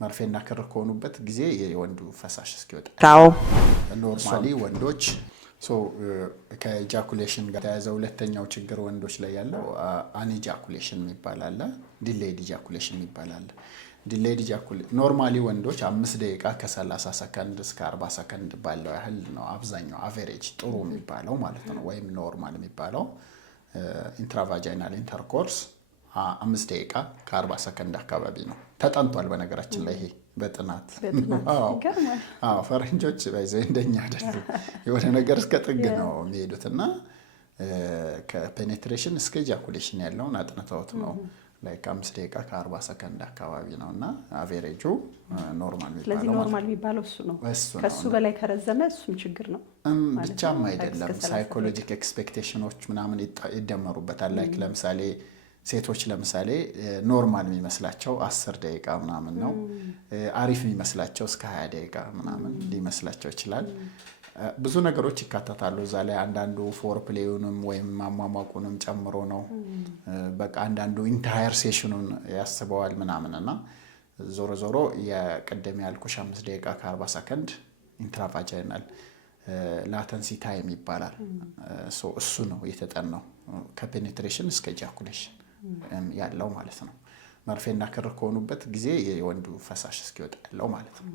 መርፌና ክር ከሆኑበት ጊዜ የወንዱ ፈሳሽ እስኪወጣ ኖርማሊ ወንዶች ከኢጃኩሌሽን ጋር ተያዘው ሁለተኛው ችግር ወንዶች ላይ ያለው አንኢጃኩሌሽን ይባላል ዲሌይድ ኢጃኩሌሽን ይባላል ዲሌይድ ኢጃኩሌሽን ኖርማሊ ወንዶች 5 ደቂቃ ከ30 ሰከንድ እስከ 40 ሰከንድ ባለው ያህል ነው አብዛኛው አቨሬጅ ጥሩ የሚባለው ማለት ነው ወይም ኖርማል የሚባለው ኢንትራቫጃይናል ኢንተርኮርስ 5 ደቂቃ ከ40 ሰከንድ አካባቢ ነው ተጠንቷል በነገራችን ላይ ይሄ በጥናት ፈረንጆች ባይዘው እንደኛ አይደለም የሆነ ነገር እስከ ጥግ ነው የሚሄዱትና ከፔኔትሬሽን እስከ ኢጃኩሌሽን ያለውን አጥንተውት ነው ላይክ 5 ደቂቃ ከ40 ሰከንድ አካባቢ ነውና አቨሬጁ ኖርማል የሚባለው ስለዚህ ኖርማል የሚባለው እሱ ነው ከሱ በላይ ከረዘመ እሱም ችግር ነው ብቻም አይደለም ሳይኮሎጂክ ኤክስፔክቴሽኖች ምናምን ይደመሩበታል ላይክ ለምሳሌ ሴቶች ለምሳሌ ኖርማል የሚመስላቸው 10 ደቂቃ ምናምን ነው አሪፍ የሚመስላቸው እስከ 20 ደቂቃ ምናምን ሊመስላቸው ይችላል ብዙ ነገሮች ይካተታሉ እዛ ላይ አንዳንዱ ፎር ፕሌዩንም ወይም ማሟሟቁንም ጨምሮ ነው በቃ አንዳንዱ ኢንታየር ሴሽኑን ያስበዋል ምናምንና ዞሮ ዞሮ የቀደም ያልኩሽ 5 ደቂቃ ከ40 ሰከንድ ኢንትራቫጃይናል ላተንሲ ታይም ይባላል እሱ ነው የተጠናው ከፔኔትሬሽን እስከ ኢጃኩሌሽን ያለው ማለት ነው መርፌና ክር ከሆኑበት ጊዜ የወንዱ ፈሳሽ እስኪወጣ ያለው ማለት ነው